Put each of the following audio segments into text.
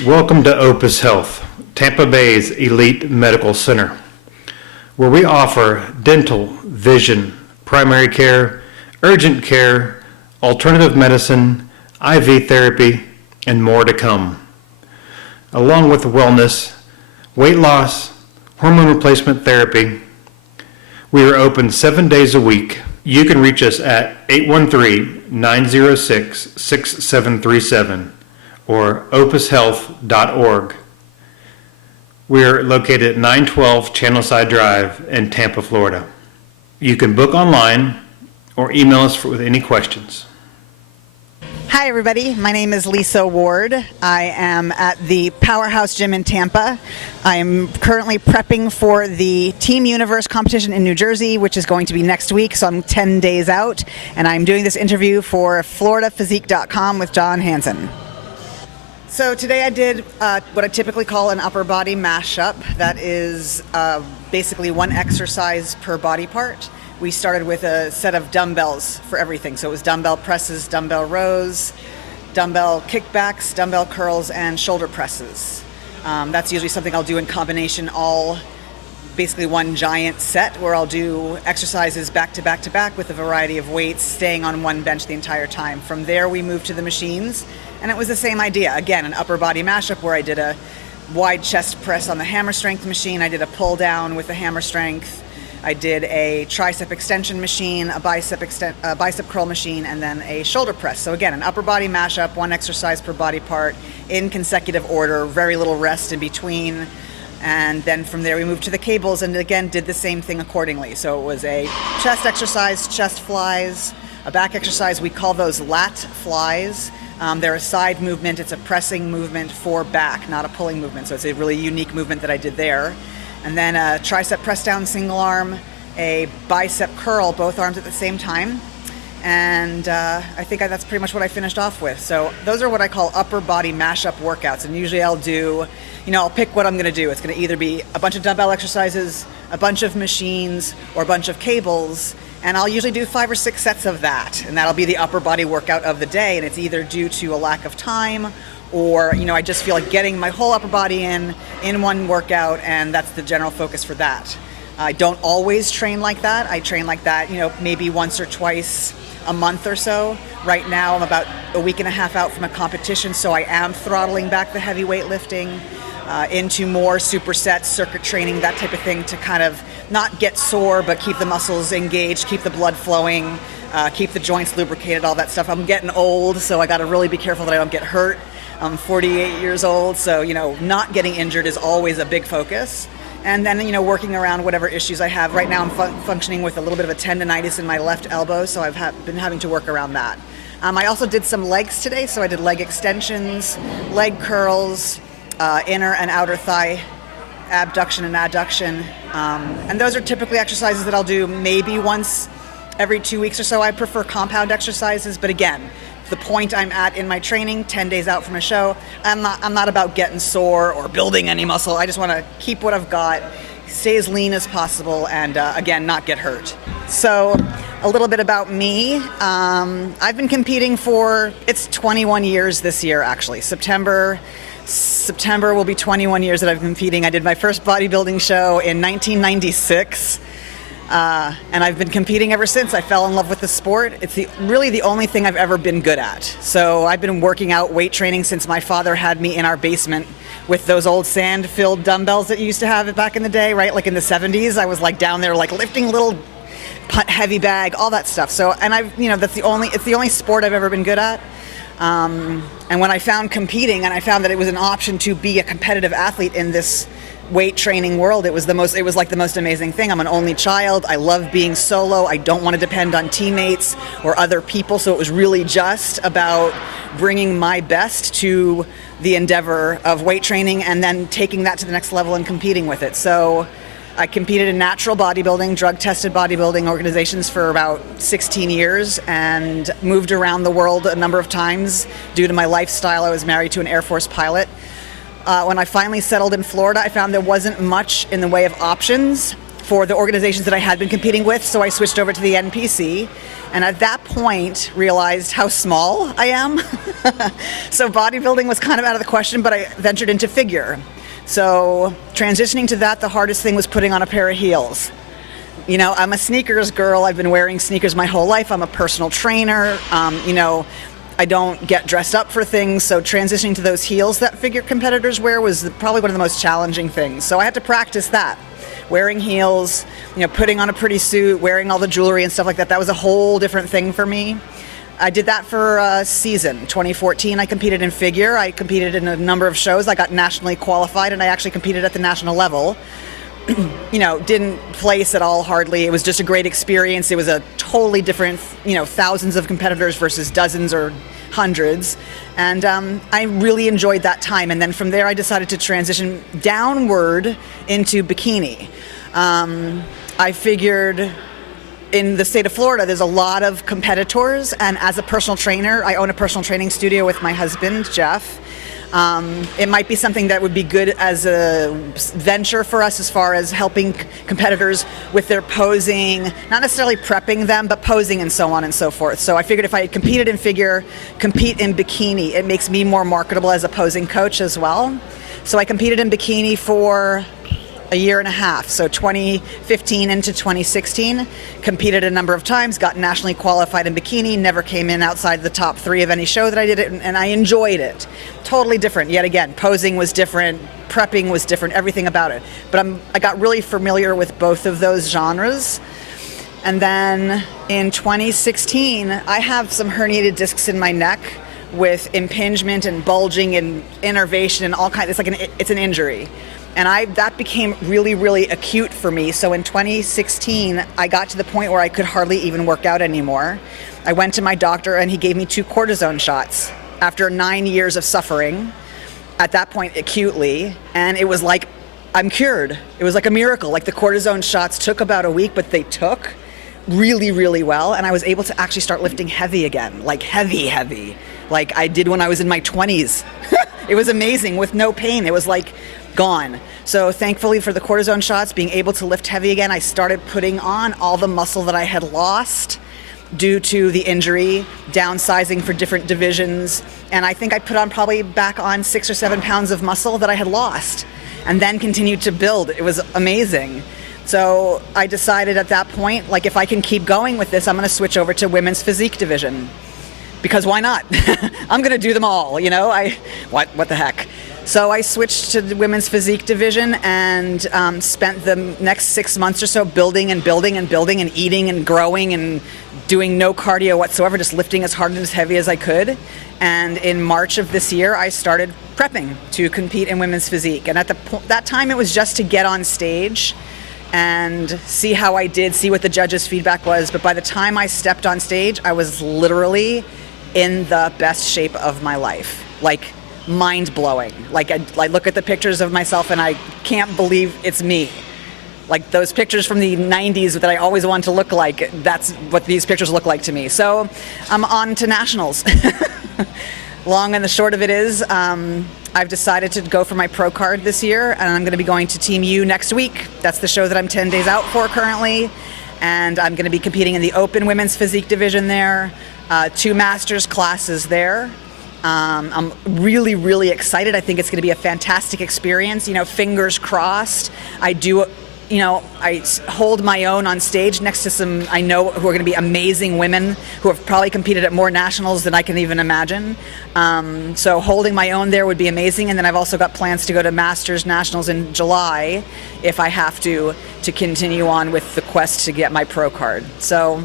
Welcome to Opus Health, Tampa Bay's elite medical center, where we offer dental, vision, primary care, urgent care, alternative medicine, IV therapy, and more to come. Along with wellness, weight loss, hormone replacement therapy. We are open 7 days a week. You can reach us at 813-906-6737 or opushealth.org. We are located at 912 Channelside Drive in Tampa, Florida. You can book online or email us with any questions. Hi everybody, my name is Lisa Ward. I am at the Powerhouse gym in Tampa. I am currently prepping for the Team Universe competition in New Jersey, which is going to be next week, so I'm 10 days out, and I'm doing this interview for FloridaPhysique.com with John Hansen. So today I did what I typically call an upper body mashup. That is basically one exercise per body part. We started with a set of dumbbells for everything. So it was dumbbell presses, dumbbell rows, dumbbell kickbacks, dumbbell curls, and shoulder presses. That's usually something I'll do in combination, all basically one giant set where I'll do exercises back to back to back with a variety of weights, staying on one bench the entire time. From there, we moved to the machines, and it was the same idea. Again, an upper body mashup where I did a wide chest press on the hammer strength machine. I did a pull down with the hammer strength. I did a tricep extension machine, a bicep curl machine, and then a shoulder press. So again, an upper body mashup, one exercise per body part in consecutive order, very little rest in between. And then from there we moved to the cables and again did the same thing accordingly. So it was a chest exercise, chest flies, a back exercise, we call those lat flies. They're a side movement, it's a pressing movement for back, not a pulling movement. So it's a really unique movement that I did there. And then a tricep press down single arm, a bicep curl, both arms at the same time. And I think that's pretty much what I finished off with. So those are what I call upper body mashup workouts. And usually I'll do, I'll pick what I'm gonna do. It's gonna either be a bunch of dumbbell exercises, a bunch of machines, or a bunch of cables. And I'll usually do 5 or 6 sets of that. And that'll be the upper body workout of the day. And it's either due to a lack of time or, I just feel like getting my whole upper body in one workout, and that's the general focus for that. I don't always train like that. I train like that, maybe once or twice a month or so. Right now, I'm about a week and a half out from a competition, so I am throttling back the heavy weightlifting into more supersets, circuit training, that type of thing to kind of not get sore, but keep the muscles engaged, keep the blood flowing, keep the joints lubricated, all that stuff. I'm getting old, so I got to really be careful that I don't get hurt. I'm 48 years old, so, not getting injured is always a big focus. And then, working around whatever issues I have. Right now I'm functioning with a little bit of a tendonitis in my left elbow, so I've been having to work around that. I also did some legs today, so I did leg extensions, leg curls, inner and outer thigh abduction and adduction. And those are typically exercises that I'll do maybe once every 2 weeks or so. I prefer compound exercises, but again, the point I'm at in my training, 10 days out from a show, I'm not about getting sore or building any muscle. I just want to keep what I've got, stay as lean as possible, and again, not get hurt. So a little bit about me. I've been competing it's 21 years this year, actually. September will be 21 years that I've been competing. I did my first bodybuilding show in 1996. And I've been competing ever since. I fell in love with the sport. It's really the only thing I've ever been good at. So I've been working out weight training since my father had me in our basement with those old sand-filled dumbbells that you used to have back in the day, right? Like in the 70s, I was like down there like lifting little heavy bag, all that stuff. So, and it's the only sport I've ever been good at. And when I found competing and I found that it was an option to be a competitive athlete in this weight training world, it was like the most amazing thing. I'm an only child. I love being solo. I don't want to depend on teammates or other people. So it was really just about bringing my best to the endeavor of weight training and then taking that to the next level and competing with it. So I competed in natural bodybuilding, drug-tested bodybuilding organizations for about 16 years and moved around the world a number of times due to my lifestyle. I was married to an Air Force pilot. When I finally settled in Florida, I found there wasn't much in the way of options for the organizations that I had been competing with, so I switched over to the NPC. And at that point, realized how small I am. So bodybuilding was kind of out of the question, but I ventured into figure. So transitioning to that, the hardest thing was putting on a pair of heels. You know, I'm a sneakers girl. I've been wearing sneakers my whole life. I'm a personal trainer. You know, I don't get dressed up for things. So transitioning to those heels that figure competitors wear was probably one of the most challenging things. So I had to practice that. Wearing heels, you know, putting on a pretty suit, wearing all the jewelry and stuff like that. That was a whole different thing for me. I did that for a season. 2014, I competed in figure. I competed in a number of shows. I got nationally qualified, and I actually competed at the national level. You know, didn't place at all hardly. It was just a great experience. It was a totally different, you know, thousands of competitors versus dozens or hundreds. And I really enjoyed that time. And then from there, I decided to transition downward into bikini. I figured in the state of Florida, there's a lot of competitors. And as a personal trainer, I own a personal training studio with my husband, Jeff. It might be something that would be good as a venture for us as far as helping competitors with their posing, not necessarily prepping them, but posing and so on and so forth. So I figured if I had competed in figure, compete in bikini, it makes me more marketable as a posing coach as well. So I competed in bikini for a year and a half, so 2015 into 2016, competed a number of times, got nationally qualified in bikini, never came in outside the top 3 of any show that I did it, and I enjoyed it. Totally different. Yet again, posing was different, prepping was different, everything about it. But I got really familiar with both of those genres. And then in 2016, I have some herniated discs in my neck with impingement and bulging and innervation and all kinds. It's an injury. And that became really, really acute for me. So in 2016, I got to the point where I could hardly even work out anymore. I went to my doctor and he gave me 2 cortisone shots after 9 years of suffering, at that point acutely. And it was like, I'm cured. It was like a miracle. Like the cortisone shots took about a week, but they took really, really well. And I was able to actually start lifting heavy again, like heavy, like I did when I was in my 20s. It was amazing with no pain. It was like gone. So thankfully for the cortisone shots, being able to lift heavy again, I started putting on all the muscle that I had lost due to the injury, downsizing for different divisions. And I think I put on probably back on 6 or 7 pounds of muscle that I had lost and then continued to build. It was amazing. So I decided at that point, like if I can keep going with this, I'm going to switch over to women's physique division. Because why not? I'm going to do them all, you know? What the heck? So I switched to the women's physique division and spent the next 6 months or so building and eating and growing and doing no cardio whatsoever, just lifting as hard and as heavy as I could. And in March of this year, I started prepping to compete in women's physique. And at that time, it was just to get on stage and see how I did, see what the judges' feedback was. But by the time I stepped on stage, I was literally in the best shape of my life. Like, mind-blowing. Like I look at the pictures of myself and I can't believe it's me. Like those pictures from the 90s that I always wanted to look like, that's what these pictures look like to me. So I'm on to nationals. Long and the short of it is, I've decided to go for my pro card this year, and I'm going to be going to Team U next week. That's the show that I'm 10 days out for currently, and I'm going to be competing in the open women's physique division there, 2 master's classes there. I'm really, really excited. I think it's going to be a fantastic experience. You know, fingers crossed. I hold my own on stage next to some I know who are going to be amazing women who have probably competed at more nationals than I can even imagine. So holding my own there would be amazing. And then I've also got plans to go to Masters Nationals in July if I have to continue on with the quest to get my pro card. So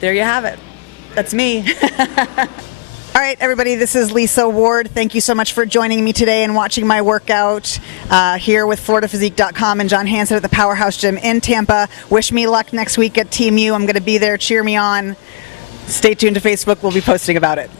there you have it. That's me. All right, everybody, this is Lisa Ward. Thank you so much for joining me today and watching my workout here with FloridaPhysique.com and John Hansen at the Powerhouse Gym in Tampa. Wish me luck next week at Team U. I'm going to be there. Cheer me on. Stay tuned to Facebook. We'll be posting about it.